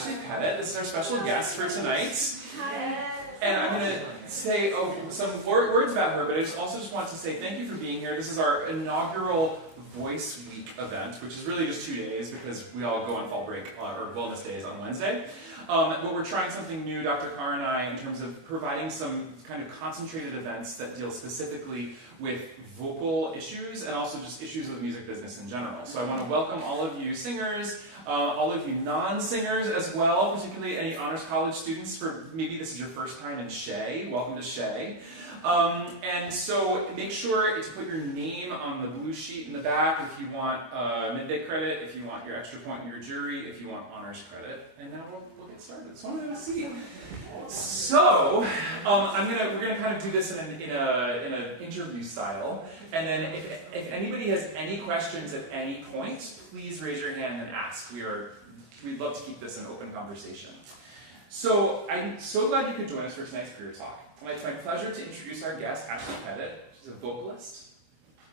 Ashley Pettet. This is our special guest for tonight. Hi. And I'm going to say some words about her, but I just want to say thank you for being here. This is our inaugural Voice Week event, which is really just 2 days because we all go on fall break, or wellness days on Wednesday. But we're trying something new, Dr. Carr and I, in terms of providing some kind of concentrated events that deal specifically with vocal issues and also just issues of the music business in general. So I want to welcome all of you singers, all of you non-singers as well, particularly any Honors College students, for maybe this is your first time in Shea. Welcome to Shea. And so make sure to put your name on the blue sheet in the back if you want midday credit, if you want your extra point in your jury, if you want honors credit. And now we'll get started. So I'm going to see. So we're gonna kind of do this in an interview style. And then if anybody has any questions at any point, please raise your hand and ask. We'd love to keep this an open conversation. So I'm so glad you could join us for tonight's career talk. It's my pleasure to introduce our guest, Ashley Pettet. She's a vocalist,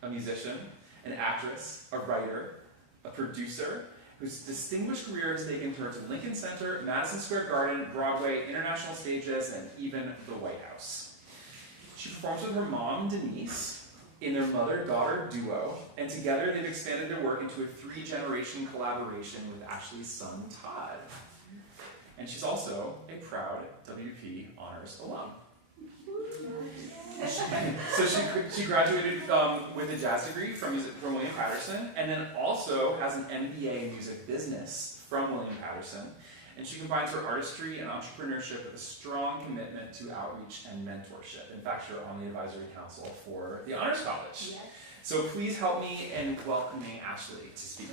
a musician, an actress, a writer, a producer, whose distinguished career has taken her to Lincoln Center, Madison Square Garden, Broadway, international stages, and even the White House. She performs with her mom, Denise, in their mother-daughter duo, and together they've expanded their work into a 3-generation collaboration with Ashley's son, Todd. And she's also a proud WP Honors alum. So she graduated with a jazz degree from William Patterson, and then also has an MBA in music business from William Patterson. And she combines her artistry and entrepreneurship with a strong commitment to outreach and mentorship. In fact, you're on the advisory council for the Honors College. Yes. So please help me in welcoming Ashley to speak.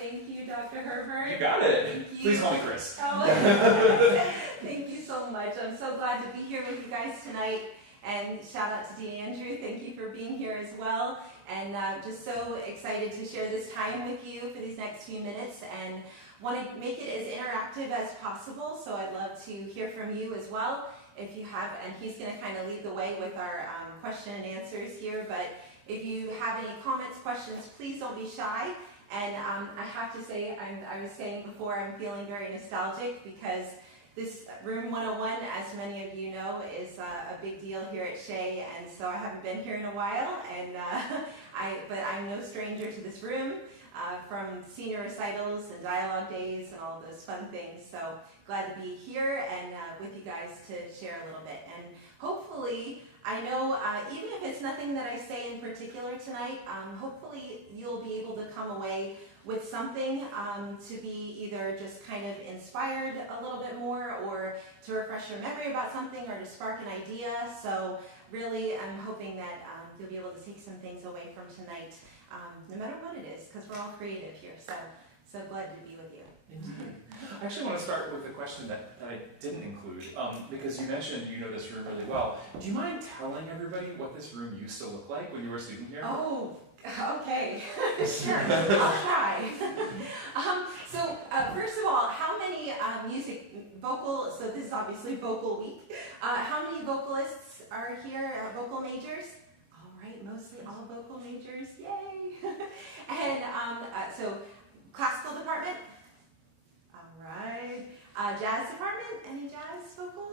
Thank you, Dr. Herbert. You got it. Please call me Chris. Oh. Thank you so much. I'm so glad to be here with you guys tonight. And shout out to DeAndrew. Thank you for being here as well. And just so excited to share this time with you for these next few minutes. And want to make it as interactive as possible. So I'd love to hear from you as well. If you have, and he's going to kind of lead the way with our question and answers here. But if you have any comments, questions, please don't be shy. And I have to say, I was saying before, I'm feeling very nostalgic because this Room 101, as many of you know, is a big deal here at Shea, and so I haven't been here in a while, and but I'm no stranger to this room from senior recitals and dialogue days and all of those fun things. So glad to be here and with you guys to share a little bit. And hopefully, I know, even if it's nothing that I say in particular tonight, hopefully you'll be able to come away with something to be either just kind of inspired a little bit more or to refresh your memory about something or to spark an idea. So really, I'm hoping that you'll be able to take some things away from tonight, no matter what it is, because we're all creative here. So glad to be with you. Indeed. I actually want to start with a question that I didn't include, because you mentioned you know this room really well. Do you mind telling everybody what this room used to look like when you were a student here? Oh, okay. Sure, I'll try. So first of all, how many so this is obviously vocal week. How many vocalists are here, vocal majors? All right, mostly all vocal majors, yay. And so classical department? Right. Jazz department? Any jazz vocal?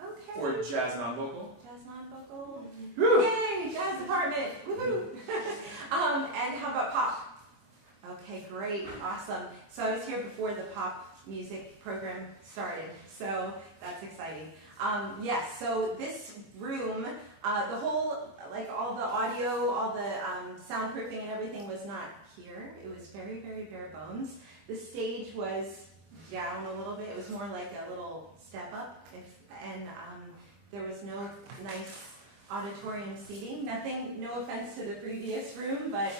Okay. Or jazz non-vocal? Jazz non-vocal. Woo! Yay! Jazz department. Woohoo! And how about pop? Okay, great, awesome. So I was here before the pop music program started, so that's exciting. Yes. So this room, the whole, like all the audio, all the soundproofing and everything was not here. It was very, very bare bones. The stage was down a little bit. It was more like a little step up, and there was no nice auditorium seating. No offense to the previous room, but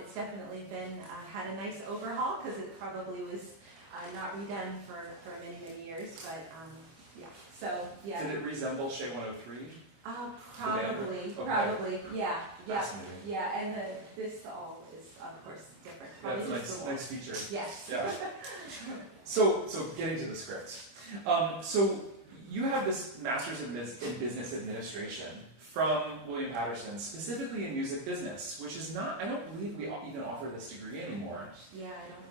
it's definitely been had a nice overhaul because it probably was not redone for many, many years. But yeah, so yeah. Did it resemble Shea 103? Probably, yeah, and this all is of course different. That's a nice feature. Yes. Yeah. So getting to the script. So you have this master's in business administration from William Patterson, specifically in music business, which is not, I don't believe we even offer this degree anymore. Yeah, I don't.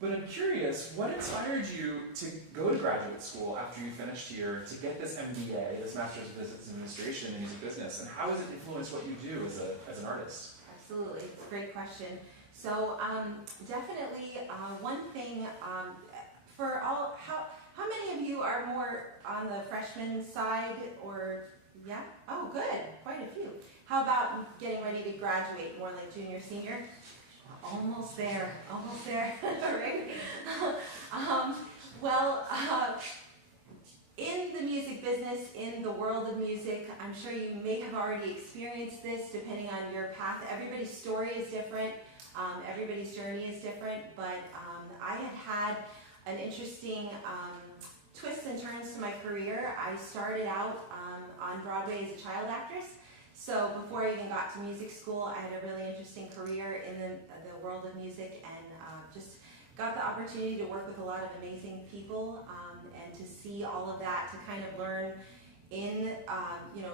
But I'm curious, what inspired you to go to graduate school after you finished here to get this MBA, this Master's of Business Administration in Music Business, and how has it influenced what you do as an artist? Absolutely, it's a great question. So definitely one thing for all, how many of you are more on the freshman side or, yeah? Oh, good, quite a few. How about getting ready to graduate, more like junior, senior? Almost there, right? In the music business, in the world of music, I'm sure you may have already experienced this depending on your path. Everybody's story is different, everybody's journey is different, but I had an interesting twists and turns to my career. I started out on Broadway as a child actress. So before I even got to music school, I had a really interesting career in the world of music, and just got the opportunity to work with a lot of amazing people, and to see all of that, to kind of learn in,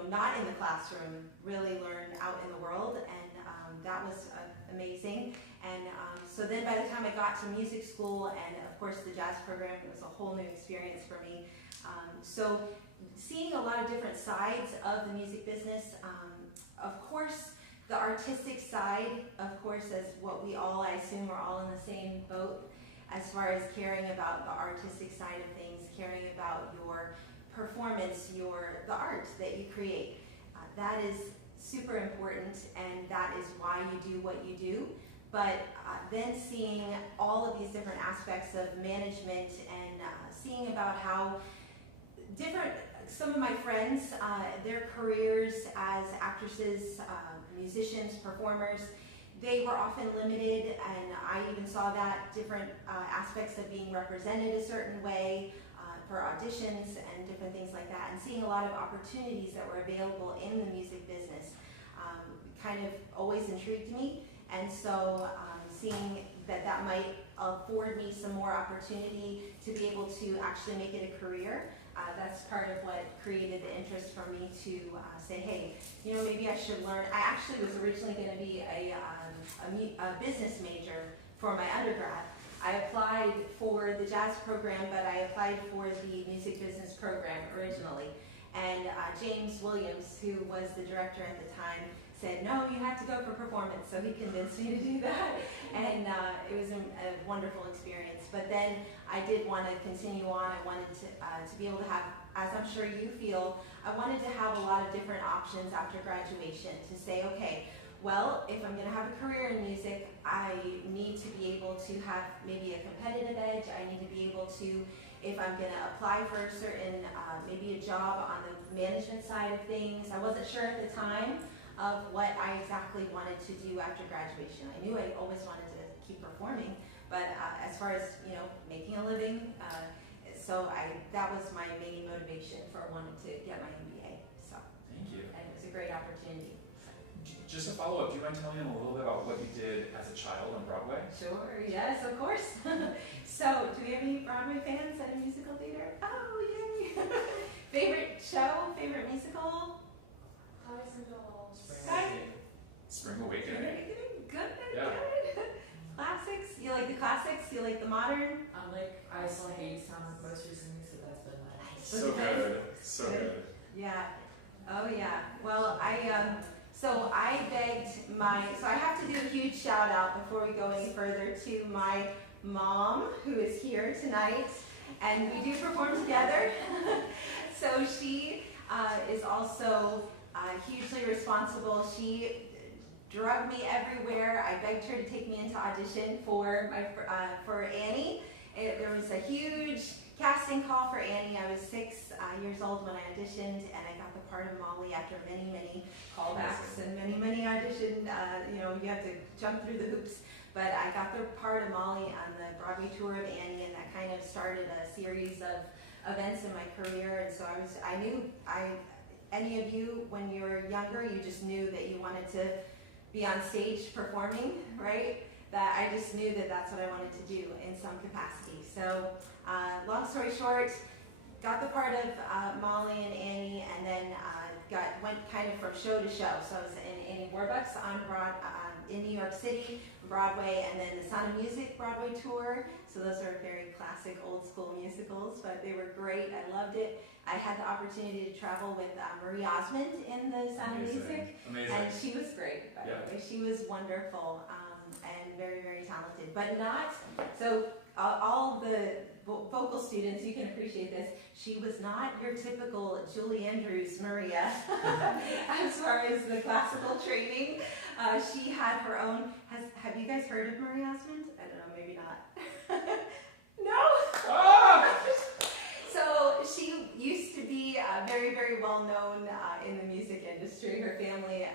not in the classroom, really learn out in the world, and that was amazing. And so then by the time I got to music school, and of course the jazz program, it was a whole new experience for me. So seeing a lot of different sides of the music business, of course, the artistic side, of course, as what we all, I assume we're all in the same boat, as far as caring about the artistic side of things, caring about your performance, the art that you create. That is super important, and that is why you do what you do. But then seeing all of these different aspects of management, and seeing about how some of my friends, their careers as actresses, musicians, performers, they were often limited, and I even saw that different aspects of being represented a certain way for auditions and different things like that, and seeing a lot of opportunities that were available in the music business kind of always intrigued me, and so seeing that might afford me some more opportunity to be able to actually make it a career. That's part of what created the interest for me to say, hey, maybe I should learn. I actually was originally going to be a business major for my undergrad. I applied for the jazz program, but I applied for the music business program originally. And James Williams, who was the director at the time, said, no, you have to go for performance. So he convinced me to do that. And it was a wonderful experience. But then I did want to continue on. I wanted to be able to have, as I'm sure you feel, I wanted to have a lot of different options after graduation to say, okay, well, if I'm going to have a career in music, I need to be able to have maybe a competitive edge. I need to be able to, if I'm going to apply for a certain, maybe a job on the management side of things. I wasn't sure at the time of what I exactly wanted to do after graduation. I knew I always wanted to keep performing, but as far as making a living, that was my main motivation for wanting to get my MBA. So thank you. And it was a great opportunity. Just a follow-up, do you mind telling them a little bit about what you did as a child on Broadway? Sure, yes, of course. So, do we have any Broadway fans at a musical theater? Oh, yay! Favorite show, favorite musical? Spring Awakening. Good, Yeah. good. Classics? You like the classics? You like the modern? I saw Hadestown most recently, so that's been my So good, so good. Yeah. Oh yeah. Well, I begged so I have to do a huge shout out before we go any further to my mom, who is here tonight, and we do perform together. So she is also hugely responsible. She drugged me everywhere. I begged her to take me into audition for Annie. There was a huge casting call for Annie. I was 6 years old when I auditioned, and I got the part of Molly after many, many callbacks and many, many auditions. You have to jump through the hoops. But I got the part of Molly on the Broadway tour of Annie, and that kind of started a series of events in my career. And so any of you, when you were younger, you just knew that you wanted to be on stage performing, right? That I just knew that that's what I wanted to do in some capacity. So long story short, got the part of Molly and Annie, and then went kind of from show to show. So I was in Annie Warbucks in New York City, Broadway, and then the Sound of Music Broadway tour. So those are very classic old school musicals, but they were great. I loved it. I had the opportunity to travel with Marie Osmond in the Sound of Music. Amazing. And she was great, by the way. She was wonderful and very, very talented. But not, so all the vocal students, you can appreciate this, she was not your typical Julie Andrews Maria as far as the classical training. She had her own, have you guys heard of Marie Osmond? I don't know, maybe not. No? Ah! So she used to be very, very well known in the music industry. Her family,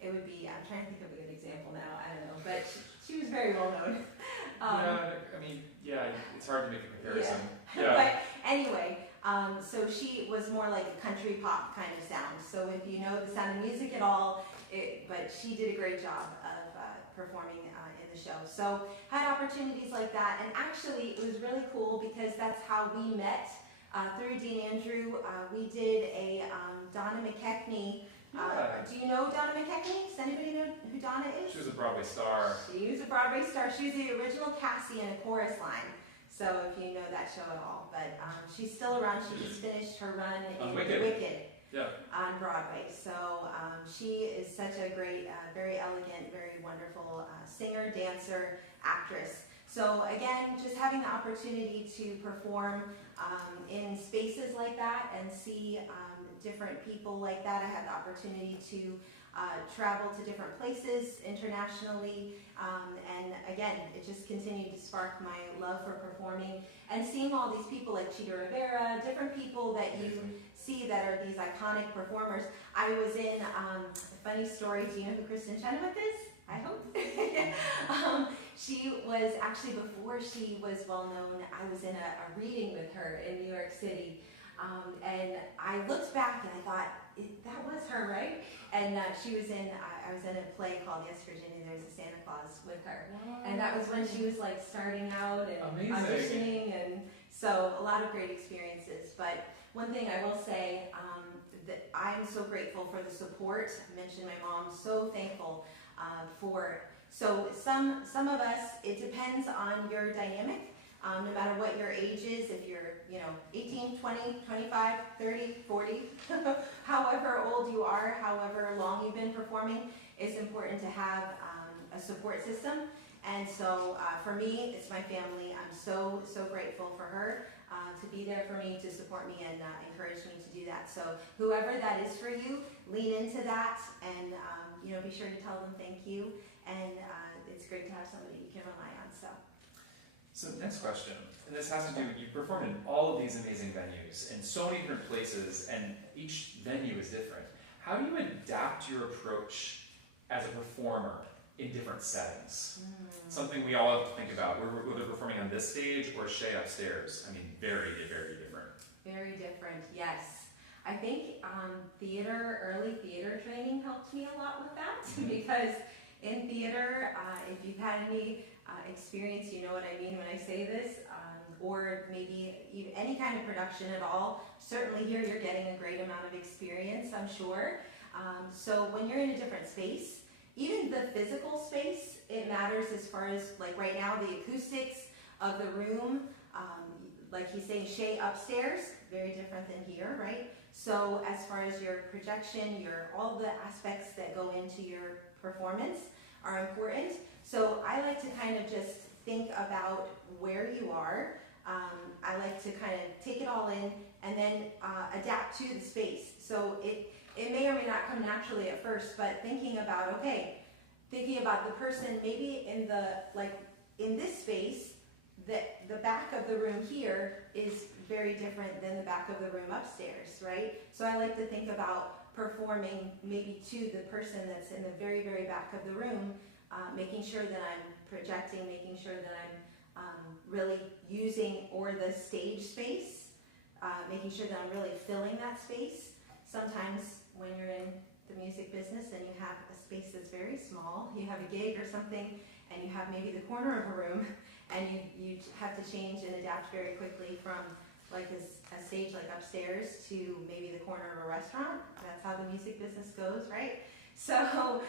it would be, I'm trying to think of a good example now, I don't know, but she was very well known. It's hard to make a comparison. Yeah. But anyway, so she was more like a country pop kind of sound. So if you know the Sound of Music at all, but she did a great job of performing in the show. So had opportunities like that, and actually it was really cool because that's how we met through Dean Andrew. We did a Donna McKechnie. Do you know Donna McKechnie? Does anybody know who Donna is? She was a Broadway star. She was a Broadway star. She was the original Cassie in a chorus line. So if you know that show at all, but she's still around. She just finished her run in Wicked. On Broadway. So she is such a great, very elegant, very wonderful singer, dancer, actress. So again, just having the opportunity to perform in spaces like that and see different people like that. I had the opportunity to travel to different places internationally, and again, it just continued to spark my love for performing and seeing all these people like Chita Rivera, different people that you see that are these iconic performers. I was in, a funny story, do you know who Kristen Chenoweth is? I hope. She was actually, before she was well known, I was in a reading with her in New York City. And I looked back and I thought, that was her, right? And she was in, I was in a play called Yes, Virginia, There's a Santa Claus with her. Wow. And that was when she was like starting out and auditioning, and so a lot of great experiences. But one thing I will say, that I'm so grateful for the support. I mentioned my mom, so thankful for. So some of us, it depends on your dynamic. No matter what your age is, if you're 18, 20, 25, 30, 40, however old you are, however long you've been performing, it's important to have a support system. And so for me, it's my family. I'm so grateful for her to be there for me, to support me, and encourage me to do that. So whoever that is for you, lean into that, and be sure to tell them thank you. And it's great to have somebody you can rely on. So next question, and this has to do, you perform in all of these amazing venues in so many different places, and each venue is different. How do you adapt your approach as a performer in different settings? Something we all have to think about. Whether performing on this stage or Shay upstairs. I mean, very, very different. Very different, yes. I think early theater training helped me a lot with that, because in theater, if you've had any experience, you know what I mean when I say this, or maybe even any kind of production at all. Certainly here you're getting a great amount of experience, I'm sure. So when you're in a different space, even the physical space, it matters as far as, like right now, the acoustics of the room, like he's saying, Shay upstairs, very different than here, right? So as far as your projection, all the aspects that go into your performance are important. So I like to kind of just think about where you are. I like to kind of take it all in and then adapt to the space. So it may or may not come naturally at first, but thinking about the person maybe in this space, the back of the room here is very different than the back of the room upstairs, right? So I like to think about performing maybe to the person that's in the very, very back of the room, making sure that I'm projecting, making sure that I'm really using the stage space, making sure that I'm really filling that space. Sometimes when you're in the music business and you have a space that's very small, you have a gig or something, and you have maybe the corner of a room, and you have to change and adapt very quickly from like a stage like upstairs to maybe the corner of a restaurant. That's how the music business goes, right? So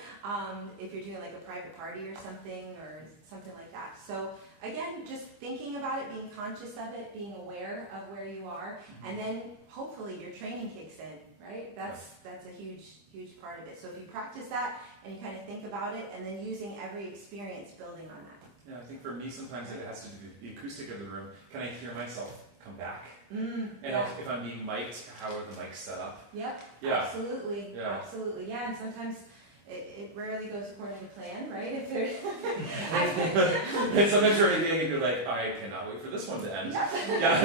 if you're doing like a private party or something like that. So again, just thinking about it, being conscious of it, being aware of where you are, and then hopefully your training kicks in, right? That's a huge part of it. So if you practice that and you kind of think about it, and then using every experience building on that. Yeah, I think for me sometimes it has to do with the acoustic of the room. Can I hear myself come back? And if I'm being mic'd, how are the mics set up? Yep. Yeah. Absolutely. Yeah. Absolutely. Yeah. And sometimes it rarely goes according to plan, right? If there's And sometimes you're already and you're like, I cannot wait for this one to end. Yeah.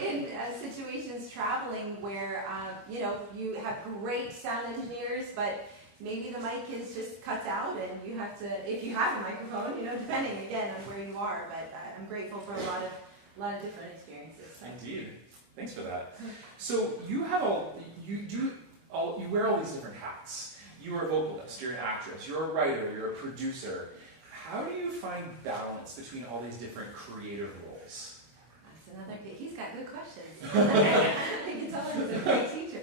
in situations traveling where you have great sound engineers, but maybe the mic is just cut out, and you have to, if you have a microphone, depending again on where you are. But I'm grateful for a lot of different experiences. Indeed. Thanks for that. So you wear all these different hats. You are a vocalist, you're an actress, you're a writer, you're a producer. How do you find balance between all these different creative roles? That's another good, he's got good questions. I can tell he's a great teacher.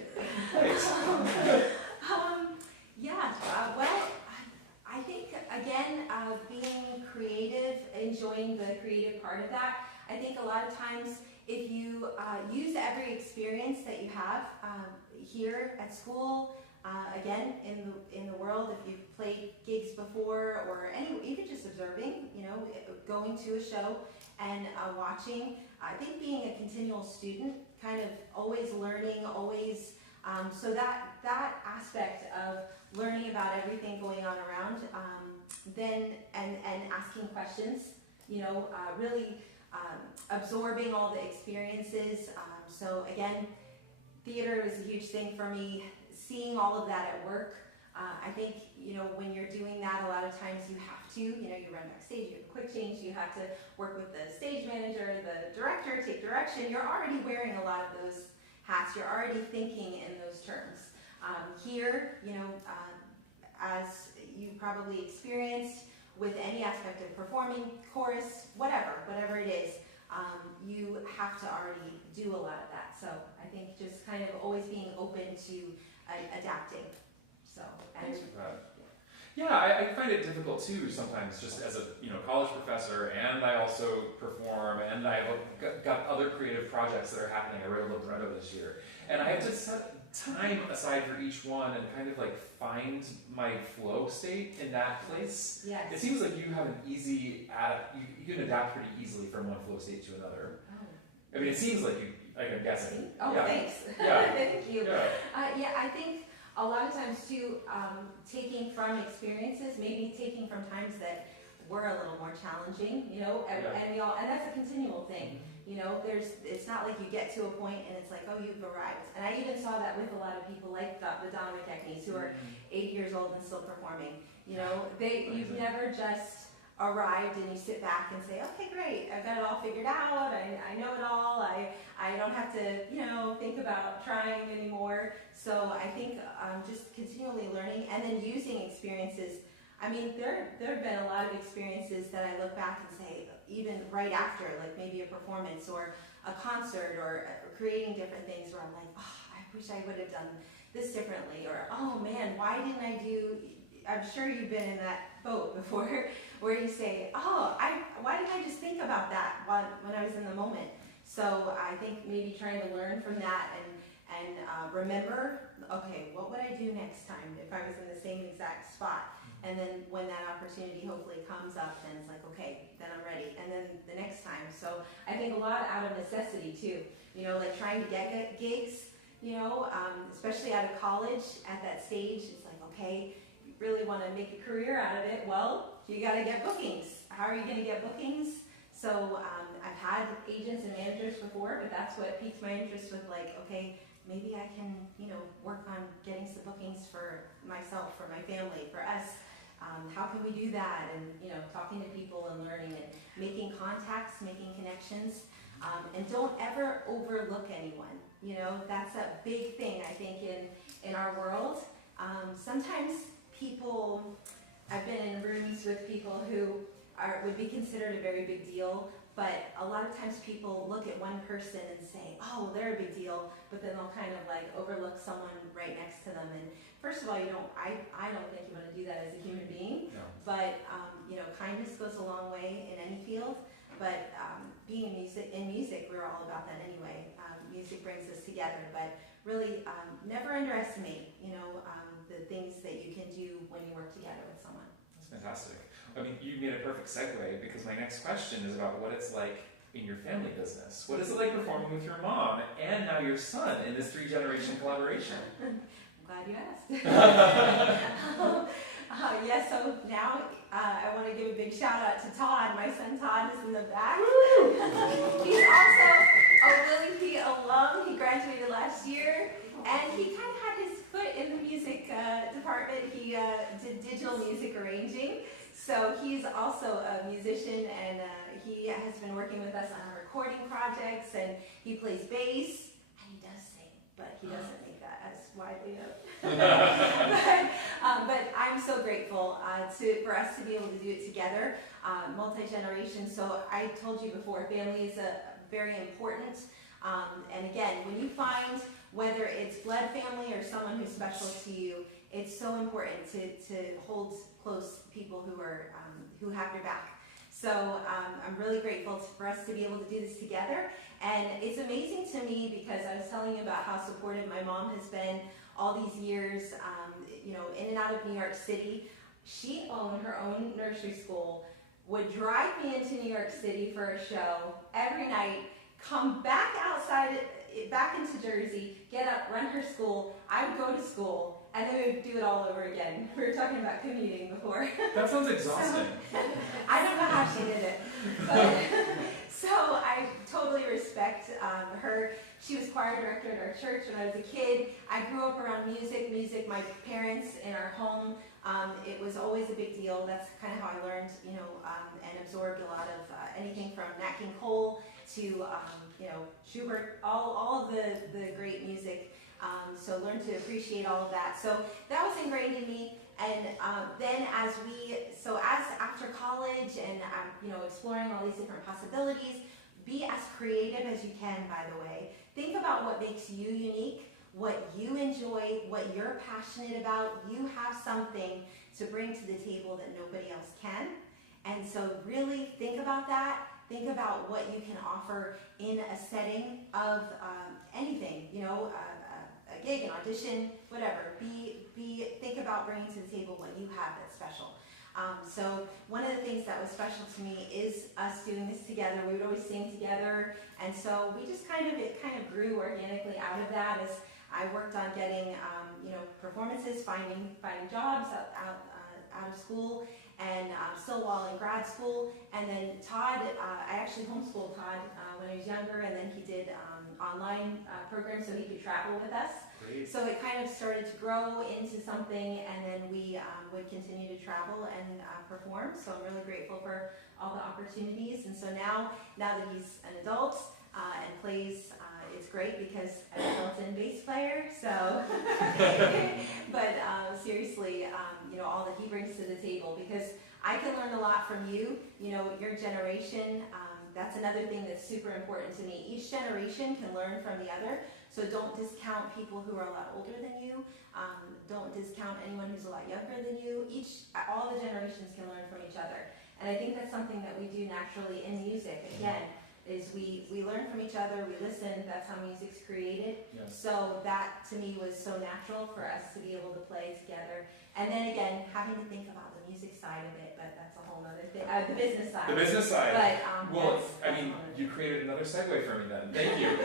Well, I think, again, being creative, enjoying the creative part of that, I think a lot of times if you use every experience that you have here at school, again, in the world, if you've played gigs before, or even just observing, going to a show and watching, I think being a continual student, kind of always learning, always, so that aspect of learning about everything going on around, then and asking questions, really absorbing all the experiences. So again, theater was a huge thing for me. Seeing all of that at work, I think when you're doing that, a lot of times you have to, you run backstage, you have a quick change, you have to work with the stage manager, the director, take direction. You're already wearing a lot of those hats. You're already thinking in those terms. Here, as you probably experienced with any aspect of performing, chorus, whatever it is, you have to already do a lot of that. So I think just kind of always being open to adapting. So, thanks for that. Yeah, I find it difficult too sometimes, just as a college professor, and I also perform, and I've got other creative projects that are happening. I wrote a libretto this year, and I have to set time aside for each one and kind of like find my flow state in that place. Yes. It seems like you have an easy you can adapt pretty easily from one flow state to another. Oh. I mean, it seems like you. I'm guessing. Oh, yeah. Thanks. Yeah. Thank you. Yeah. I think a lot of times too, taking from experiences, maybe taking from times that were a little more challenging, and that's a continual thing. It's not like you get to a point and it's like, oh, you've arrived. And I even saw that with a lot of people like the Donovan techniques who are 8 years old and still performing. You've never just arrived and you sit back and say, okay, great, I've got it all figured out, I know it all, I don't have to, think about trying anymore. So I think just continually learning and then using experiences. I mean, there have been a lot of experiences that I look back and say, even right after, like maybe a performance or a concert or creating different things where I'm like, oh, I wish I would have done this differently, or oh man, why didn't I do, I'm sure you've been in that boat before, where you say, oh, why didn't I just think about that when I was in the moment? So I think maybe trying to learn from that and remember, okay, what would I do next time if I was in the same exact spot? And then when that opportunity hopefully comes up, then it's like, okay, then I'm ready. And then the next time. So I think a lot out of necessity too, like trying to get gigs, especially out of college at that stage, it's like, okay, you really want to make a career out of it. Well, you got to get bookings. How are you going to get bookings? So I've had agents and managers before, but that's what piqued my interest with like, okay, maybe I can, work on getting some bookings for myself, for my family, for us. How can we do that? And, talking to people and learning and making contacts, making connections. And don't ever overlook anyone. That's a big thing, I think, in our world. Sometimes people, I've been in rooms with people who would be considered a very big deal, but a lot of times people look at one person and say, oh, they're a big deal, but then they'll kind of like overlook someone right next to them. And first of all, I don't think you want to do that as a human being, No. but kindness goes a long way in any field. But being in music, we're all about that anyway. Music brings us together, but really never underestimate, the things that you can do when you work together with someone. That's fantastic. I mean, you made a perfect segue because my next question is about what it's like in your family business. What is it like performing with your mom and now your son in this 3-generation collaboration? I'm glad you asked. So now I want to give a big shout out to Todd. My son Todd is in the back. He's also a Willie P. alum. He graduated last year, and he kind of had his foot in the music department. He did digital music arranging, so he's also a musician, and he has been working with us on our recording projects, and he plays bass, and he does sing, but he doesn't make that as widely known. But I'm so grateful for us to be able to do it together, multi-generation. So I told you before, family is very important. And again, when you find whether it's blood family or someone who's special to you, it's so important to hold close people who have your back. So I'm really grateful for us to be able to do this together. And it's amazing to me because I was telling you about how supportive my mom has been all these years, in and out of New York City. She owned her own nursery school, would drive me into New York City for a show every night, come back into Jersey, get up, run her school. I would go to school, and then we would do it all over again. We were talking about commuting before. That sounds exhausting. I don't know how she did it. But, so I totally respect her. She was choir director at our church when I was a kid. I grew up around music. My parents in our home, it was always a big deal. That's kind of how I learned, and absorbed a lot of anything from Nat King Cole to, Schubert, all of the great music. So learned to appreciate all of that. So that was ingrained in me. And then after college and, exploring all these different possibilities, be as creative as you can, by the way. Think about what makes you unique, what you enjoy, what you're passionate about. You have something to bring to the table that nobody else can. And so really think about that. Think about what you can offer in a setting of anything, a gig, an audition, whatever. Think about bringing to the table what you have that's special. So one of the things that was special to me is us doing this together. We would always sing together, and so it kind of grew organically out of that as I worked on getting performances, finding jobs out of school, and still while in grad school. And then Todd, I actually homeschooled Todd when he was younger, and then he did online programs so he could travel with us. Great. So it kind of started to grow into something, and then we would continue to travel and perform. So I'm really grateful for all the opportunities. And so now that he's an adult and plays, it's great because I'm a built-in bass player. So, but seriously, all that he brings to the table, because I can learn a lot from you. Your generation. That's another thing that's super important to me. Each generation can learn from the other. So don't discount people who are a lot older than you. Don't discount anyone who's a lot younger than you. All the generations can learn from each other. And I think that's something that we do naturally in music. Again, is we learn from each other, we listen, that's how music's created. Yes. So that to me was so natural for us to be able to play together. And then again, having to think about the music side of it, but that's a whole other thing. The business side. The business side. But, you created another segue for me then. Thank you.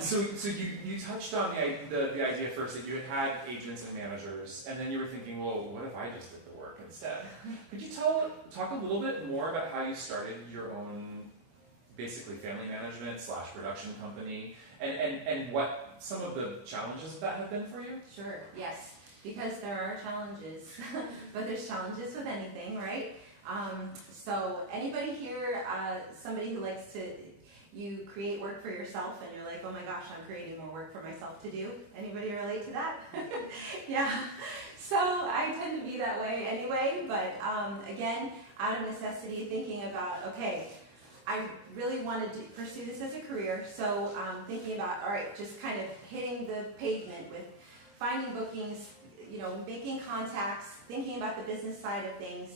So you touched on the idea first that you had agents and managers, and then you were thinking, well, what if I just did the work instead? Could you talk a little bit more about how you started your own, basically family management / production company, and what some of the challenges of that have been for you? Sure, yes, because there are challenges, but there's challenges with anything, right? So anybody here, somebody who likes you create work for yourself and you're like, oh my gosh, I'm creating more work for myself to do. Anybody relate to that? Yeah. So I tend to be that way anyway, but again, out of necessity, thinking about, okay, I really wanted to pursue this as a career, so thinking about, all right, just kind of hitting the pavement with finding bookings, making contacts, thinking about the business side of things,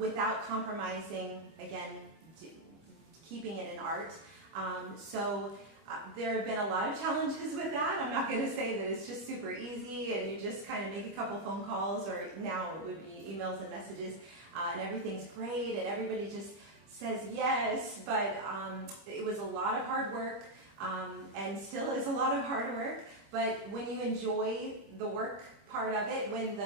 without compromising, again, keeping it in art. There have been a lot of challenges with that. I'm not going to say that it's just super easy and you just kind of make a couple phone calls, or now it would be emails and messages, and everything's great and everybody just says yes, but it was a lot of hard work, and still is a lot of hard work. But when you enjoy the work part of it, when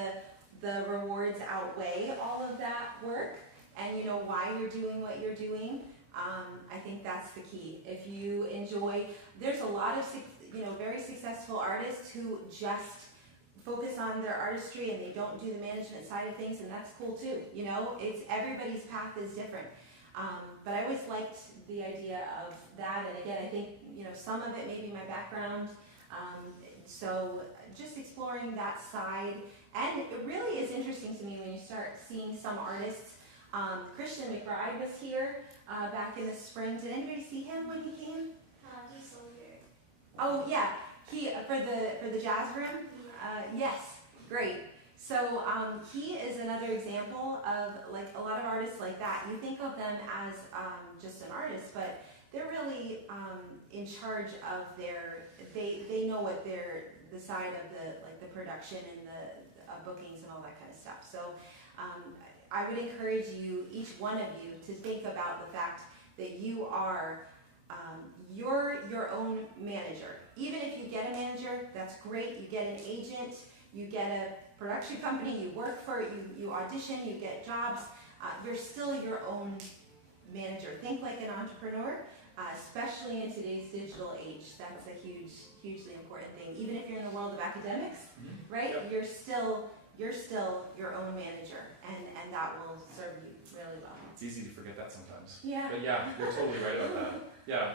the rewards outweigh all of that work, and you know why you're doing what you're doing, I think that's the key. If you enjoy, there's a lot of very successful artists who just focus on their artistry and they don't do the management side of things, and that's cool too. It's everybody's path is different. But I always liked the idea of that, and again, I think some of it may be my background. So just exploring that side, and it really is interesting to me when you start seeing some artists. Christian McBride was here back in the spring. Did anybody see him when he came? He's still here. Oh yeah, he for the jazz room. Yes, great. So he is another example of like a lot of artists like that. You think of them as just an artist, but they're really in charge of they know what the side of the production and the bookings and all that kind of stuff. So I would encourage you, each one of you, to think about the fact that you are you're your own manager. Even if you get a manager, that's great. You get an agent, you get a production company, you work for it, you audition, you get jobs. You're still your own manager. Think like an entrepreneur, especially in today's digital age. That's a hugely important thing. Even if you're in the world of academics, right? Yep. You're still your own manager, and that will serve you really well. It's easy to forget that sometimes. Yeah. But yeah, you're totally right about that. Yeah.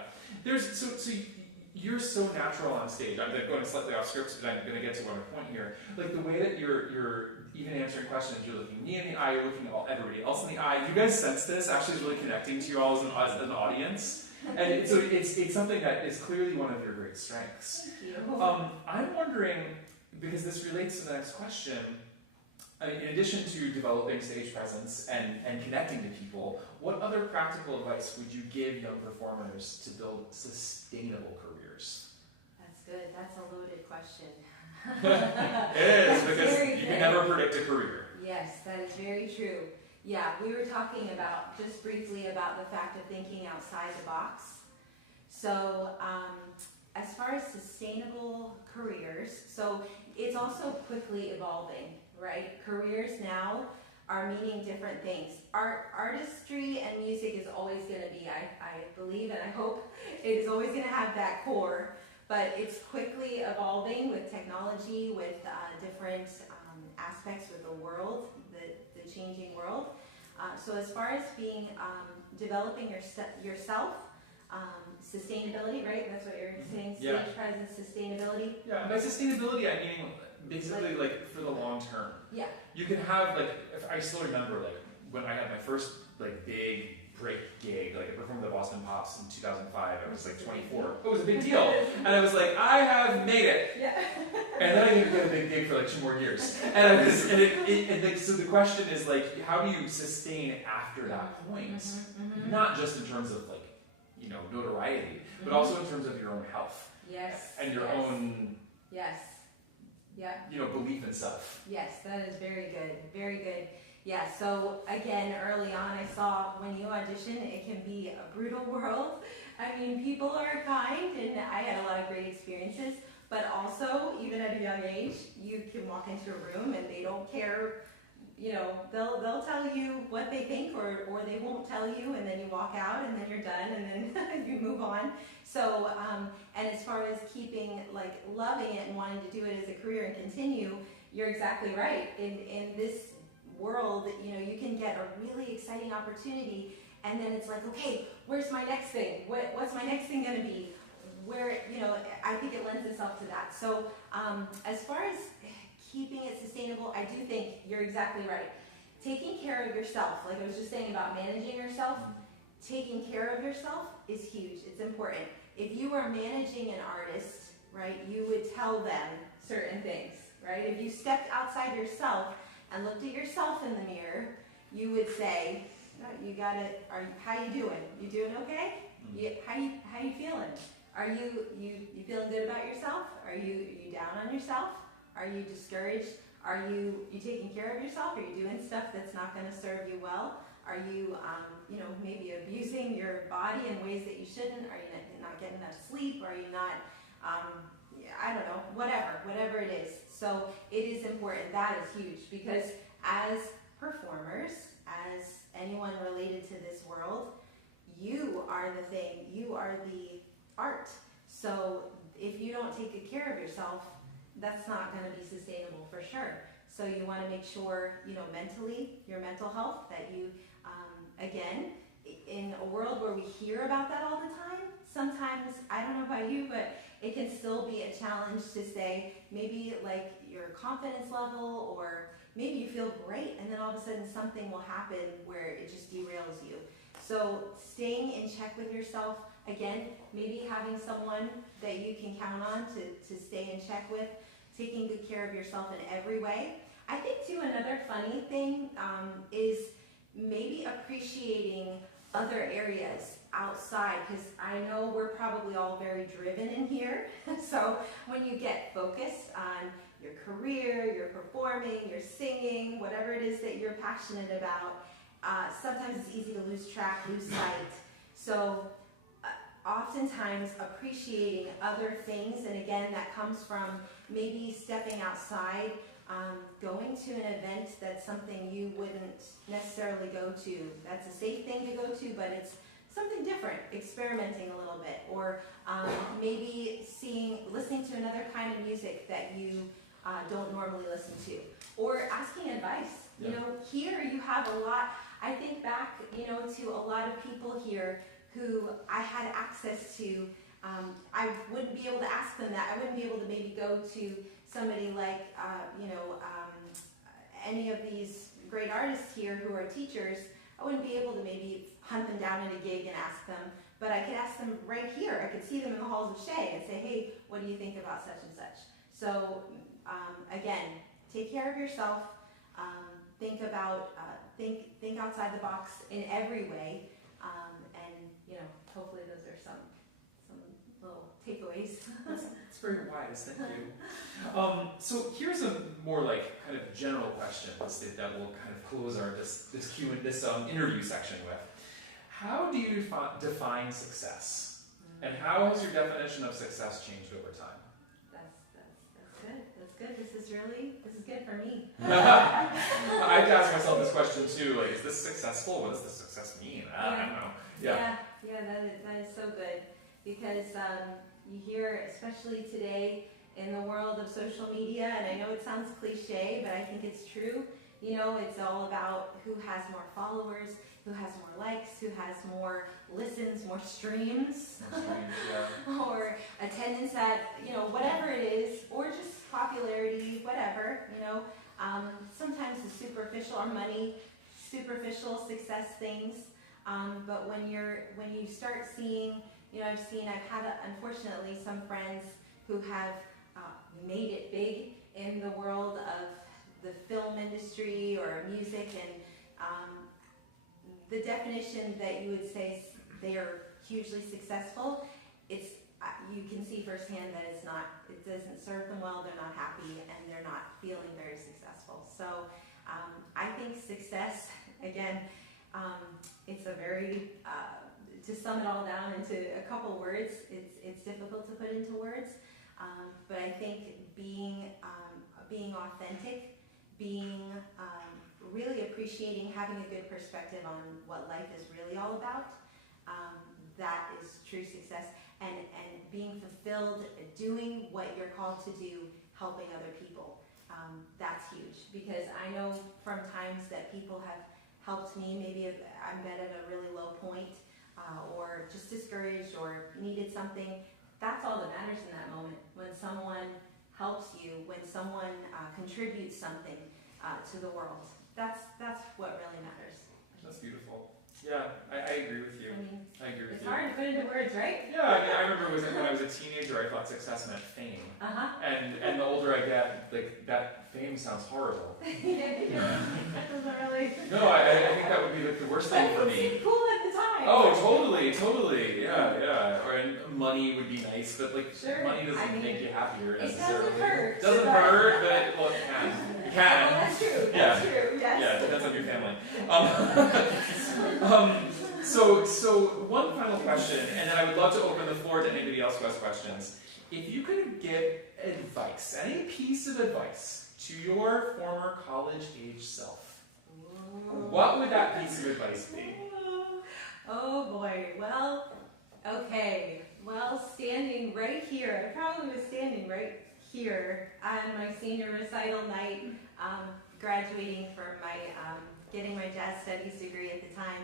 You're so natural on stage. I'm going slightly off script, but I'm going to get to one point here. Like the way that you're even answering questions, you're looking me in the eye, you're looking everybody else in the eye. You guys sense this actually is really connecting to you all as an audience. And so it's something that is clearly one of your great strengths. Thank you. I'm wondering, because this relates to the next question, in addition to developing stage presence and connecting to people, what other practical advice would you give young performers to build sustainable careers? That's good. That's a loaded question. It is, because you can never predict a career. Yes, that is very true. Yeah, we were talking about, just briefly, about the fact of thinking outside the box. So as far as sustainable careers, so it's also quickly evolving, right? Careers now are meaning different things. Artistry and music is always going to be, I believe and I hope, it is always going to have that core, but it's quickly evolving with technology, with different aspects with the world, the changing world. So as far as being, developing yourself, sustainability, right? That's what you're saying, stage presence, sustainability. Yeah, and by sustainability I mean basically like for the long term. Yeah. You can have I still remember when I had my first big break gig, I performed at the Boston Pops in 2005. I was 24. It was a big deal, and I was like, I have made it. Yeah. And then I didn't get a big gig for 2 more years. And so the question is how do you sustain after that point? Mm-hmm. Not just in terms of notoriety, but also in terms of your own health. Yes. And your own. Yes. Yeah. Belief in self. Yes, that is very good. Very good. Yeah, so again, early on I saw when you audition, it can be a brutal world. I mean, people are kind, and I had a lot of great experiences, but also, even at a young age, you can walk into a room and they don't care, they'll tell you what they think, or they won't tell you, and then you walk out, and then you're done, and then you move on. So, and as far as keeping, loving it and wanting to do it as a career and continue, you're exactly right. In this world, you can get a really exciting opportunity, and then it's okay, where's my next thing? What's my next thing going to be? Where, I think it lends itself to that. So as far as keeping it sustainable, I do think you're exactly right. Taking care of yourself, like I was just saying about managing yourself, taking care of of yourself is huge. It's important. If you are managing an artist, right, you would tell them certain things, right? If you stepped outside yourself and looked at yourself in the mirror, you would say, no, you gotta, how you doing? You doing okay? How you feeling? Are you feeling good about yourself? Are you down on yourself? Are you discouraged? Are you taking care of yourself? Are you doing stuff that's not going to serve you well? Are you, maybe abusing your body in ways that you shouldn't? Are you not getting enough sleep? Are you not, I don't know, whatever it is. So it is important. That is huge because as performers, as anyone related to this world, you are the thing. You are the art. So if you don't take good care of yourself, that's not going to be sustainable for sure. So you want to make sure, mentally, your mental health, that you, again, in a world where we hear about that all the time, sometimes, I don't know about you, but it can still be a challenge to say, maybe like your confidence level, or maybe you feel great, and then all of a sudden something will happen where it just derails you. So staying in check with yourself, again, maybe having someone that you can count on to stay in check with, taking good care of yourself in every way. I think too, another funny thing is maybe appreciating other areas outside, because I know we're probably all very driven in here. So when you get focused on your career, your performing, your singing, whatever it is that you're passionate about, sometimes it's easy to lose track, lose sight. So oftentimes appreciating other things, and again, that comes from maybe stepping outside, going to an event that's something you wouldn't necessarily go to. That's a safe thing to go to, but it's something different, experimenting a little bit, or maybe listening to another kind of music that you don't normally listen to, or asking advice. Yeah. Here you have a lot. I think back, to a lot of people here who I had access to. I wouldn't be able to ask them that. I wouldn't be able to maybe go to somebody like, any of these great artists here who are teachers. I wouldn't be able to maybe hunt them down at a gig and ask them, but I could ask them right here. I could see them in the halls of Shea and say, hey, what do you think about such and such? So again, take care of yourself. Think think outside the box in every way, and hopefully those are some little takeaways. That's very wise, thank you. So here's a more kind of general question that we'll kind of close this interview section with. How do you define success, and how has your definition of success changed over time? That's good. This is good for me. I have to ask myself this question too. Is this successful? What does this success mean? I don't know. Yeah. That is so good, because you hear, especially today in the world of social media, and I know it sounds cliche, but I think it's true. It's all about who has more followers, who has more likes, who has more listens, more streams, or attendance at, whatever it is, or just popularity, whatever, sometimes the superficial, or money, superficial success things, but when you start seeing, I've had, unfortunately, some friends who have made it big in the world of the film industry or music, and the definition that you would say they are hugely successful, you can see firsthand that it doesn't serve them well, they're not happy, and they're not feeling very successful. So I think success, again, it's a very, to sum it all down into a couple words, it's difficult to put into words, but I think being authentic, being really appreciating, having a good perspective on what life is really all about, that is true success, and being fulfilled, doing what you're called to do, helping other people. That's huge, because I know from times that people have helped me, maybe if I'm at a really low point, or just discouraged, or needed something. That's all that matters in that moment, when someone helps you, when someone contributes something to the world. That's what really matters. That's beautiful. Yeah, I agree with you. I agree with put into words, right? Yeah, I mean, I remember when I was a teenager, I thought success meant fame. And the older I get, like, that fame sounds horrible. That doesn't really. No, I think that would be like the worst thing for But it me. seemed cool at the time. Oh, totally, yeah. And money would be nice, but like Sure. money doesn't make you happier It necessarily. doesn't hurt. Doesn't hurt, but well, it can. It can. Well, that's true. Yeah. That's true. Yes. Yeah, it depends on your family. So one final question, and then I would love to open the floor to anybody else who has questions. If you could give advice, any piece of advice to your former college-age self, what would that piece of advice be? Oh boy. Well, okay. Well, standing right here, I probably was standing right here on my senior recital night, graduating from my, getting my jazz studies degree at the time.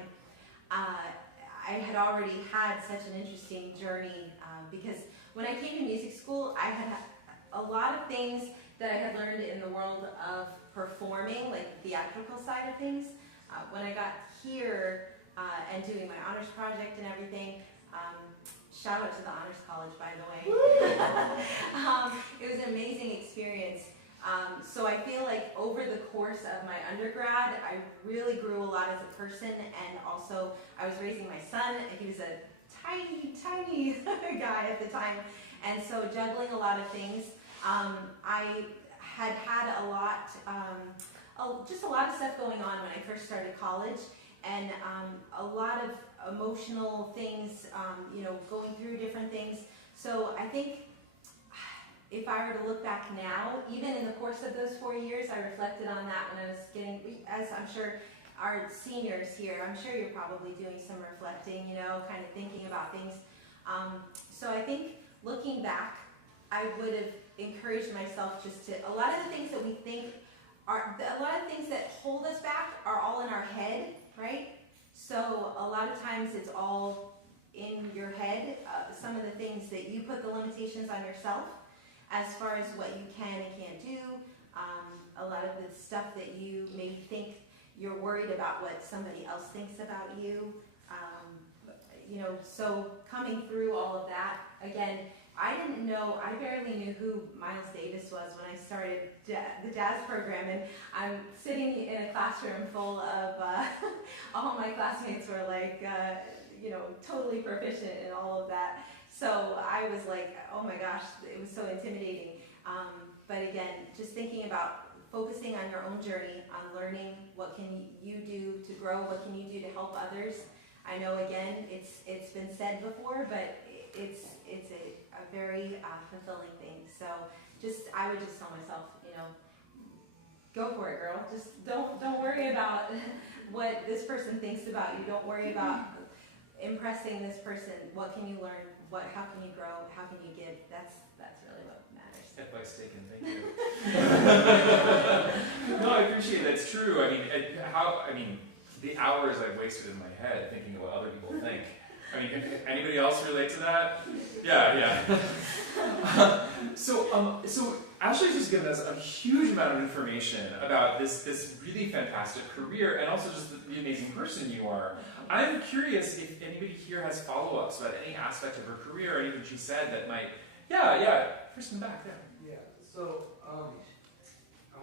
I had already had such an interesting journey because when I came to music school, I had a lot of things that I had learned in the world of performing, like the theatrical side of things. When I got here and doing my honors project and everything, shout out to the Honors College, by the way. It was an amazing experience. So I feel like over the course of my undergrad, I really grew a lot as a person, and also I was raising my son. He was a tiny guy at the time, and so juggling a lot of things. I had a lot, just a lot of stuff going on when I first started college, and a lot of emotional things, going through different things. So I think if I were to look back now, even in the course of those 4 years, I reflected on that when I was getting, as I'm sure our seniors here, I'm sure you're probably doing some reflecting, kind of thinking about things. So I think looking back, I would have encouraged myself just to, a lot of the things that we think a lot of things that hold us back are all in our head, right? So a lot of times it's all in your head, some of the things that you put the limitations on yourself as far as what you can and can't do, a lot of the stuff that you maybe think you're worried about what somebody else thinks about you. So coming through all of that, again, I barely knew who Miles Davis was when I started the jazz program, and I'm sitting in a classroom full of, all my classmates were like, totally proficient in all of that. So I was like, oh my gosh, it was so intimidating. But again, just thinking about focusing on your own journey, on learning what can you do to grow, what can you do to help others. I know, again, it's been said before, but it's a very fulfilling thing. So I would just tell myself, go for it, girl. Just don't worry about what this person thinks about you. Don't worry about impressing this person. What can you learn? How can you grow? How can you give? That's really what matters. Advice taken, thank you. No, I appreciate that. It's true. I mean, the hours I've wasted in my head thinking of what other people think. I mean, anybody else relate to that? Yeah. So Ashley's just given us a huge amount of information about this really fantastic career, and also just the amazing person you are. I'm curious if anybody here has follow-ups about any aspect of her career or anything she said that might. Yeah. Person back there. Yeah. So I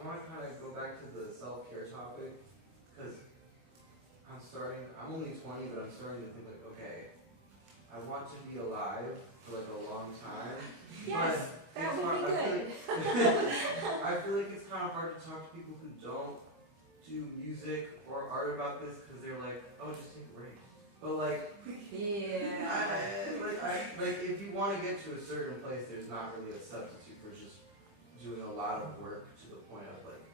want to kind of go back to the self-care topic, because I'm only 20, but I'm starting to think like, okay, I want to be alive for like a long time. Yes, that would be good. I feel like it's kind of hard to talk to people who don't do music or art about this, because they're like, oh, just take a break. But like, like if you want to get to a certain place, there's not really a substitute for just doing a lot of work to the point of like,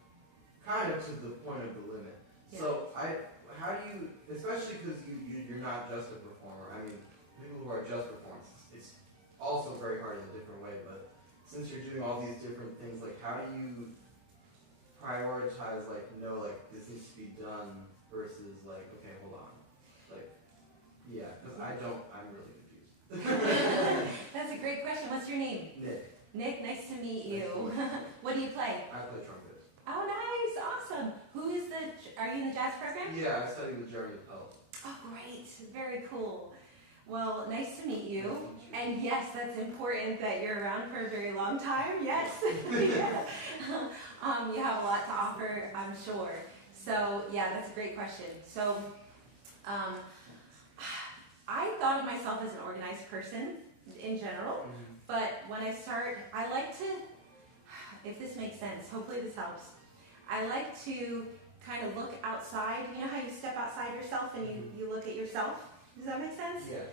kind of to the point of the limit. Yeah. So how do you, especially because you're not just a performer. I mean, people who are just performers, it's also very hard in a different way. But since you're doing all these different things, like how do you prioritize, like, no, like this needs to be done versus like, okay, hold on, like, yeah, because I'm really confused. That's a great question. What's your name? Nick. Nick, nice to meet you. What do you play? I play trumpet. Oh, nice, awesome. Are you in the jazz program? Yeah, I study with Jerry Pell. Oh, great, very cool. Well, nice to meet you. And yes, that's important that you're around for a very long time. Yes. You have a lot to offer, I'm sure. So yeah, that's a great question. So I thought of myself as an organized person in general, but when I like to, if this makes sense, hopefully this helps. I like to kind of look outside. You know how you step outside yourself and you look at yourself? Does that make sense? Yeah.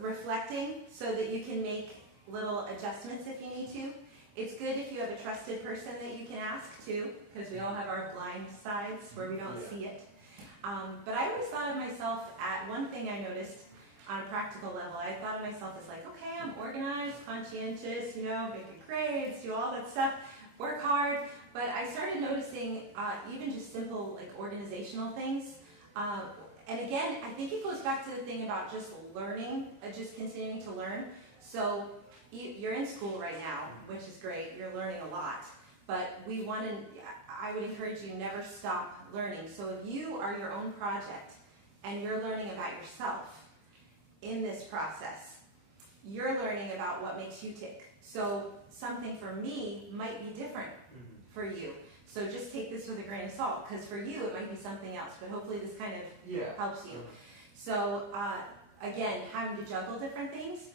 Reflecting so that you can make little adjustments if you need to. It's good if you have a trusted person that you can ask too, because we all have our blind sides where we don't see it. But I always thought of myself at one thing I noticed on a practical level. I thought of myself as like, okay, I'm organized, conscientious, make good grades, do all that stuff, work hard. But I started noticing even just simple like organizational things. And again, I think it goes back to the thing about just learning, just continuing to learn. So you're in school right now, which is great. You're learning a lot. But I would encourage you never stop learning. So if you are your own project and you're learning about yourself in this process, you're learning about what makes you tick. So something for me might be different for you. So just take this with a grain of salt, because for you it might be something else, but hopefully this kind of helps you. So again, having to juggle different things,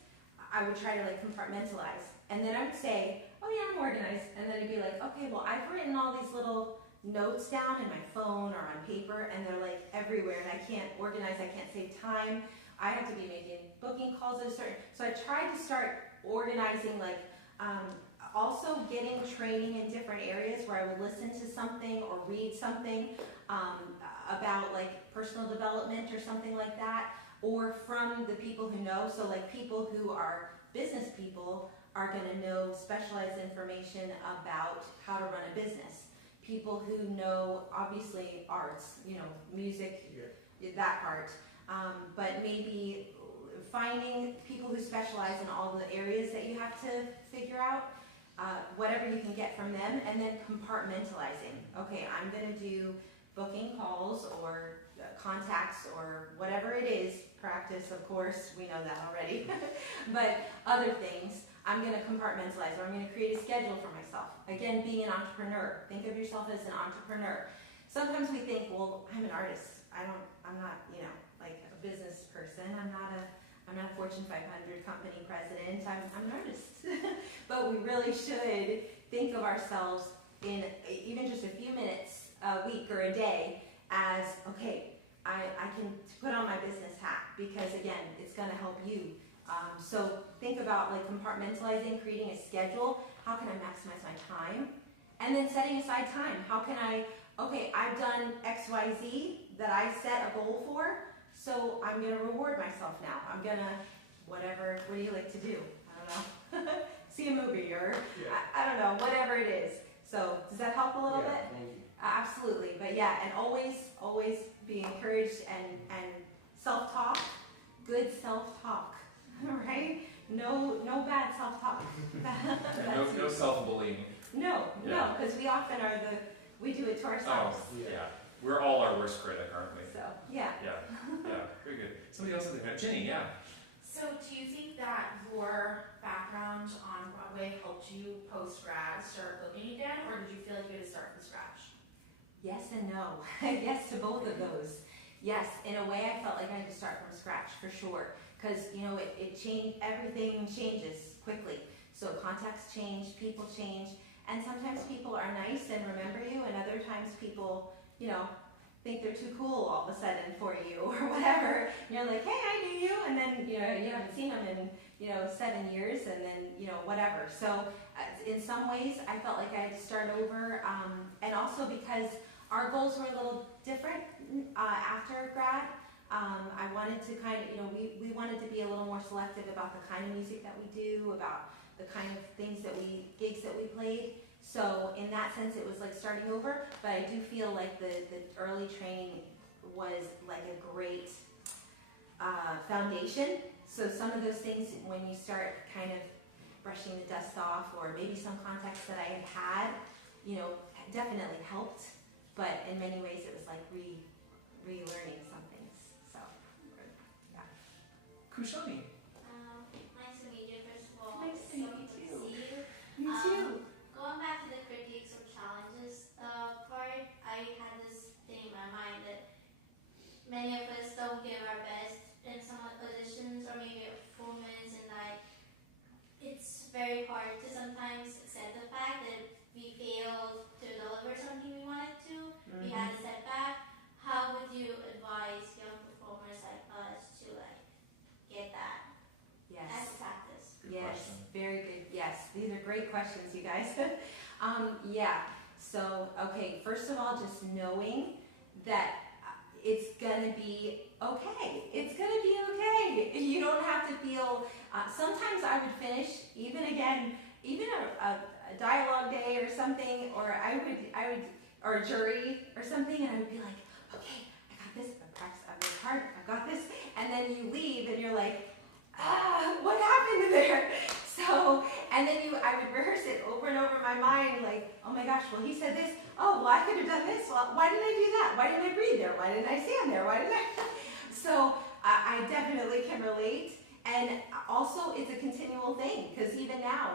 I would try to like compartmentalize. And then I would say, oh yeah, I'm organized. And then it'd be like, okay, well I've written all these little notes down in my phone or on paper, and they're like everywhere, and I can't organize, I can't save time. I have to be making booking calls at a certain, so I tried to start organizing, like also getting training in different areas where I would listen to something or read something about like personal development or something like that, or from the people who know. So like people who are business people are going to know specialized information about how to run a business. People who know obviously arts, music, that part, but maybe finding people who specialize in all the areas that you have to figure out, whatever you can get from them, and then compartmentalizing. Okay, I'm going to do booking calls or contacts or whatever it is, practice, of course, we know that already, but other things, I'm going to compartmentalize, or I'm going to create a schedule for myself. Again, being an entrepreneur. Think of yourself as an entrepreneur. Sometimes we think, well, I'm an artist. I'm not, like a business person. I'm not a Fortune 500 company president. I'm an artist. But we really should think of ourselves in even just a few minutes a week or a day as, okay, I can put on my business hat, because again, it's going to help you. So think about like compartmentalizing, creating a schedule. How can I maximize my time? And then setting aside time. How can I've done X, Y, Z that I set a goal for, so I'm going to reward myself now. I'm going to, what do you like to do? I don't know. See a movie or, I don't know, whatever it is. So does that help a little bit? Thank you. Absolutely. But yeah, and always be encouraged and self-talk, good self-talk, right? No bad self-talk. No self-bullying. No, because we often we do it to ourselves. We're all our worst critic, aren't we? So, yeah. Very good. Somebody else in the Jenny, So do you think that your background on Broadway helped you post-grad start booking again, or did you feel like you had to start from scratch? Yes and no. Yes to both of those. Yes, in a way I felt like I had to start from scratch for sure, because it changed. Everything changes quickly. So contacts change, people change, and sometimes people are nice and remember you, and other times people, think they're too cool all of a sudden for you or whatever. You're like, hey, I knew you, and then you haven't seen them in 7 years, and then whatever. So in some ways I felt like I had to start over, and also because our goals were a little different after grad. I wanted to kind of, we wanted to be a little more selective about the kind of music that we do, about the kind of gigs that we played. So in that sense, it was like starting over, but I do feel like the early training was like a great foundation. So some of those things, when you start kind of brushing the dust off, or maybe some contacts that I had, definitely helped. But in many ways, it was like relearning some things. So, yeah. Kushani. Nice to meet you, first of all. Nice to So meet you good to too. see you. Me too. Going back to the critiques or challenges part, I had this thing in my mind that many of us don't give our best in some of the positions or maybe a performance, and like it's very hard to sometimes accept the fact that we failed to deliver something we wanted to. We had a setback. How would you advise young performers like us to like get that Yes. as a practice? Good Yes, question. very good. Yes, these are great questions, you guys. Yeah. So, okay, first of all, just knowing that it's gonna be okay. It's gonna be okay. You don't have to feel. Sometimes I would finish, even a dialogue day or something, or or a jury or something, and I would be like, okay, I got this. I practiced. I worked hard. I got this. And then you leave, and you're like, what happened there? So, and then I would rehearse it over and over in my mind, like, oh my gosh, well, he said this. Oh, well, I could have done this. Well, why didn't I do that? Why didn't I breathe there? Why didn't I stand there? Why didn't I? So, I definitely can relate. And also, it's a continual thing, because even now,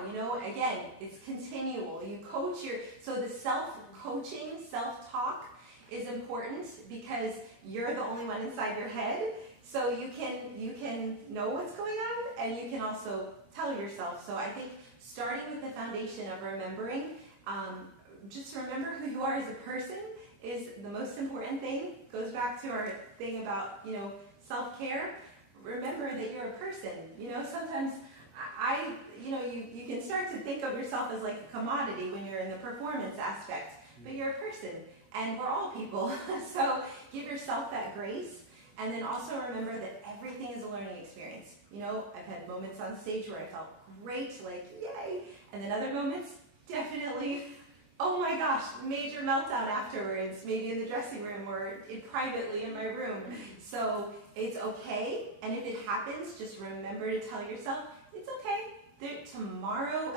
again, it's continual. You coach so the self-coaching, self-talk is important because you're the only one inside your head. So you can know what's going on, and you can also tell yourself. So I think starting with the foundation of remembering, just remember who you are as a person is the most important thing. Goes back to our thing about, self-care. Remember that you're a person. Sometimes you can start to think of yourself as like a commodity when you're in the performance aspect, but you're a person, and we're all people. So give yourself that grace. And then also remember that everything is a learning experience. I've had moments on stage where I felt great, like, yay. And then other moments, definitely, oh my gosh, major meltdown afterwards, maybe in the dressing room or privately in my room. So it's okay. And if it happens, just remember to tell yourself, it's okay. Tomorrow,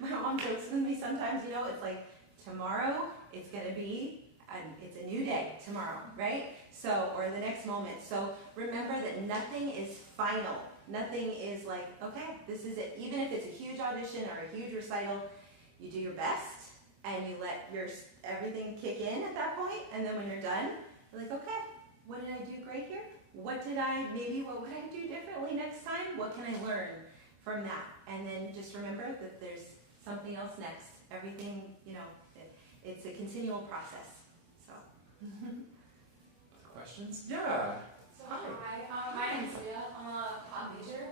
my mom jokes with me sometimes, it's like, tomorrow, it's going to be it's a new day tomorrow, right? So, or the next moment. So remember that nothing is final. Nothing is like, okay, this is it. Even if it's a huge audition or a huge recital, you do your best and you let everything kick in at that point. And then when you're done, you're like, okay, what did I do great here? What would I do differently next time? What can I learn from that? And then just remember that there's something else next. Everything, it's a continual process. Questions? Yeah. So hi, my name's Leah. I'm a pop major.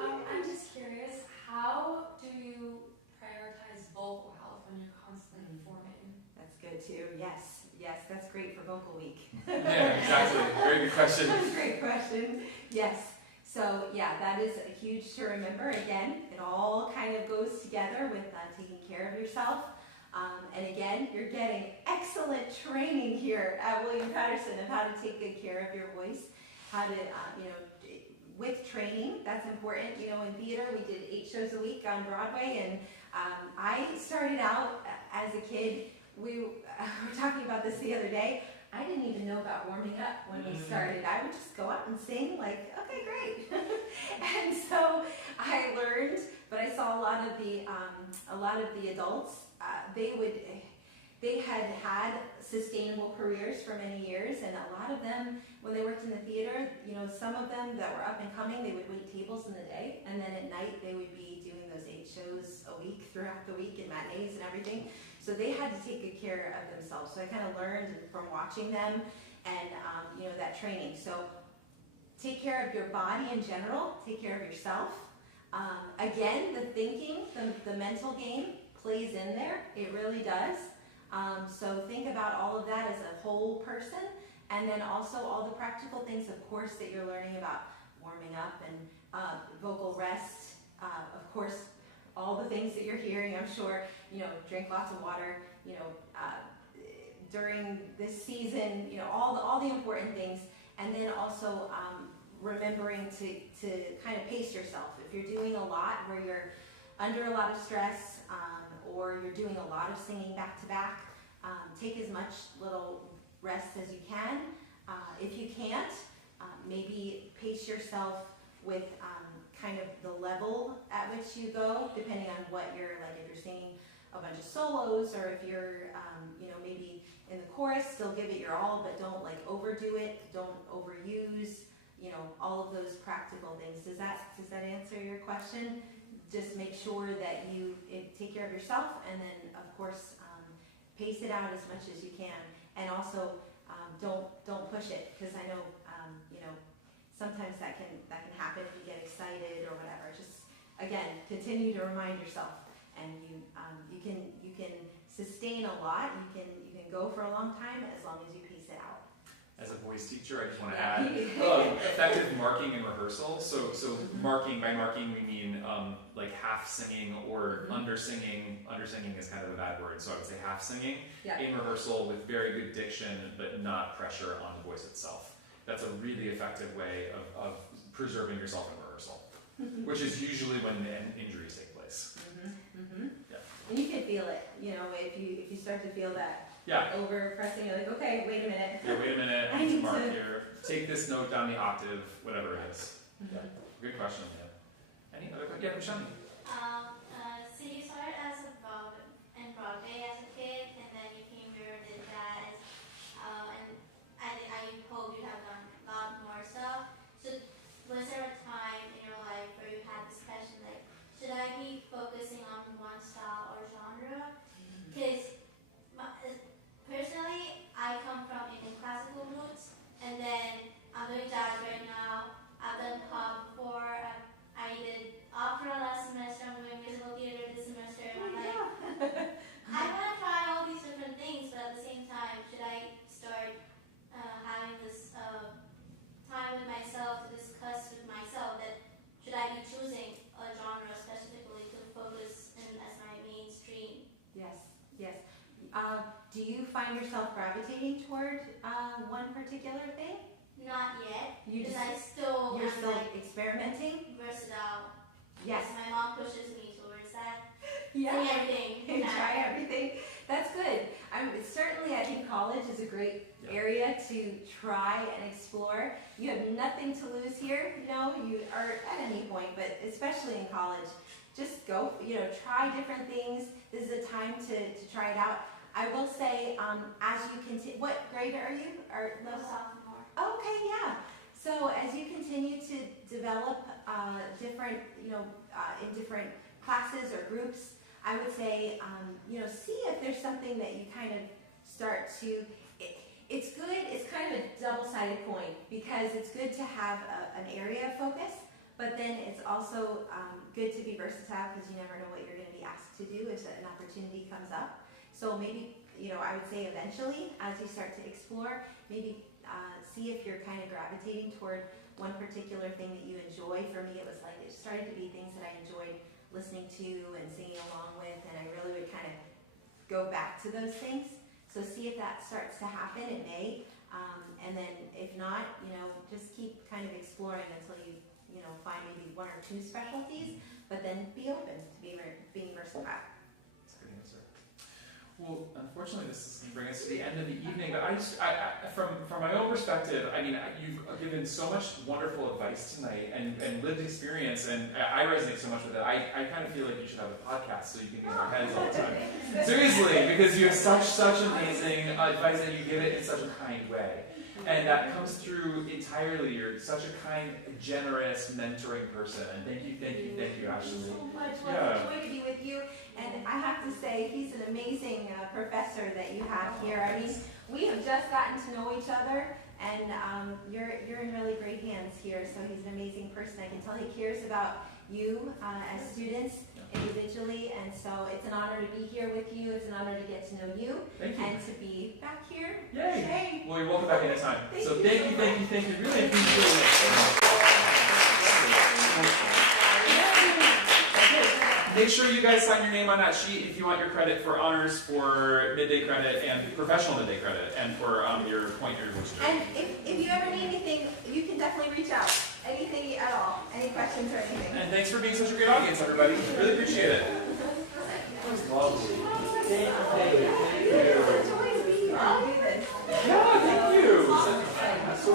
I'm just curious, how do you prioritize vocal health when you're constantly performing? That's good too. Yes, that's great for Vocal Week. Yeah, exactly. Very good question. That's a great question. Yes. So yeah, that is huge to remember. Again, it all kind of goes together with taking care of yourself. And again, you're getting excellent training here at William Patterson of how to take good care of your voice, how to, with training, that's important. In theater, we did 8 shows a week on Broadway, and I started out as a kid, we were talking about this the other day, I didn't even know about warming up when we started. I would just go out and sing like, okay, great. And so I learned, but I saw a lot of the adults, they had sustainable careers for many years, and a lot of them, when they worked in the theater, some of them that were up and coming, they would wait tables in the day, and then at night they would be doing those 8 shows a week throughout the week and matinees and everything. So they had to take good care of themselves. So I kind of learned from watching them and that training. So take care of your body in general, take care of yourself. Again, the thinking, the mental game plays in there. It really does. So think about all of that as a whole person, and then also all the practical things, of course, that you're learning about warming up and vocal rest. Of course, all the things that you're hearing, I'm sure, drink lots of water, during this season, all the important things, and then also remembering to kind of pace yourself. If you're doing a lot where you're under a lot of stress, or you're doing a lot of singing back to back, take as much little rest as you can. If you can't, maybe pace yourself with kind of the level at which you go, depending on what you're, like if you're singing a bunch of solos, or if you're, maybe in the chorus, still give it your all, but don't like overdo it, don't overuse, all of those practical things. Does that answer your question? Just make sure that you take care of yourself, and then of course pace it out as much as you can, and also don't push it, because I know sometimes that can happen if you get excited or whatever. Just again, continue to remind yourself, and you can sustain a lot. You can go for a long time as long as you pace it out. As a voice teacher, I just want to add effective marking and rehearsal. So marking, by marking we mean like half singing or under singing. Under singing is kind of a bad word, so I would say half singing in rehearsal with very good diction, but not pressure on the voice itself. That's a really effective way of preserving yourself in rehearsal, which is usually when injuries take place. Yeah. And you can feel it, if you start to feel that. Yeah. Over pressing, you're like, okay, wait a minute. Yeah, wait a minute. I need mark to here. Take this note down the octave, whatever it is. Yeah. Good question. Yeah. Any other questions? Yeah, Prashant. So you started in Broadway as a kid, and then you came here and did jazz, and I hope you have done a lot more stuff. So was there a time in your life where you had this question, like, should I be focusing on one style or genre? Because personally, I come from Indian classical roots, and then I'm doing jazz right now. I've done pop before. I did opera last semester. I'm doing musical theater this semester. I'm like, I want to try all these different things, but at the same time, should I start having this time with myself to discuss with myself that should I be choosing a genre specifically to focus in as my mainstream? Yes. Do you find yourself gravitating toward one particular thing? Not yet, You're because still I'm experimenting? versatile. Yes. My mom pushes me towards that. Yeah. Sing everything. Try everything. That's good. Certainly, I think college is a great area to try and explore. You have nothing to lose here, you are at any point, but especially in college, just go, try different things. This is a time to try it out. I will say, as you continue, what grade are you? Sophomore. Okay, yeah. So as you continue to develop different, in different classes or groups, I would say, see if there's something that you kind of start to. It's good. It's kind of a double-sided coin, because it's good to have an area of focus, but then it's also good to be versatile, because you never know what you're going to be asked to do if an opportunity comes up. So maybe, I would say eventually, as you start to explore, maybe see if you're kind of gravitating toward one particular thing that you enjoy. For me, it was like, it started to be things that I enjoyed listening to and singing along with, and I really would kind of go back to those things. So see if that starts to happen. It may. And then if not, just keep kind of exploring until you, find maybe one or two specialties, but then be open to being versatile. That's a good answer. Well, unfortunately, this is going to bring us to the end of the evening, but from my own perspective, you've given so much wonderful advice tonight and lived experience, and I resonate so much with it. I kind of feel like you should have a podcast so you can be in our heads all the time. Seriously, because you have such amazing advice, and you give it in such a kind way. And that comes through entirely. You're such a kind, generous, mentoring person. And thank you, Ashley. Thank you so much. Well, it's a joy to be with you. And I have to say, he's an amazing professor that you have here. We have just gotten to know each other, and you're in really great hands here. So he's an amazing person. I can tell he cares about you as students individually, and so it's an honor to be here with you. It's an honor to get to know you. Thank you. And to be back here. Yay! Hey. Well, you're welcome back anytime. Thank So you thank so you. Really appreciate it. Make sure you guys sign your name on that sheet if you want your credit for honors, for midday credit, and professional midday credit, and for your point your voice. And if you ever need anything, you can definitely reach out. Anything at all. Any questions or anything. And thanks for being such a great audience, everybody. Really appreciate it. That was lovely. Thank you. It's a joy to be here and do this. Yeah, thank you. So,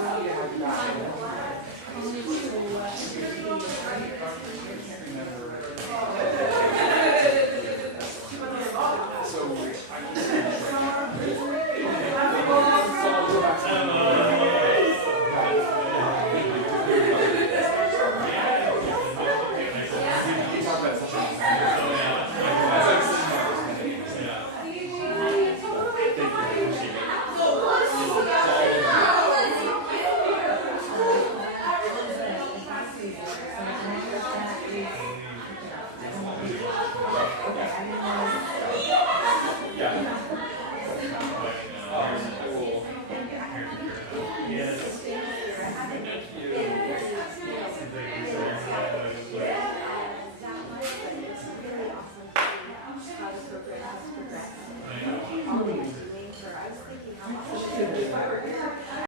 Yeah. Oh, cool. Yes. Thank you. All they're doing for, I was thinking how much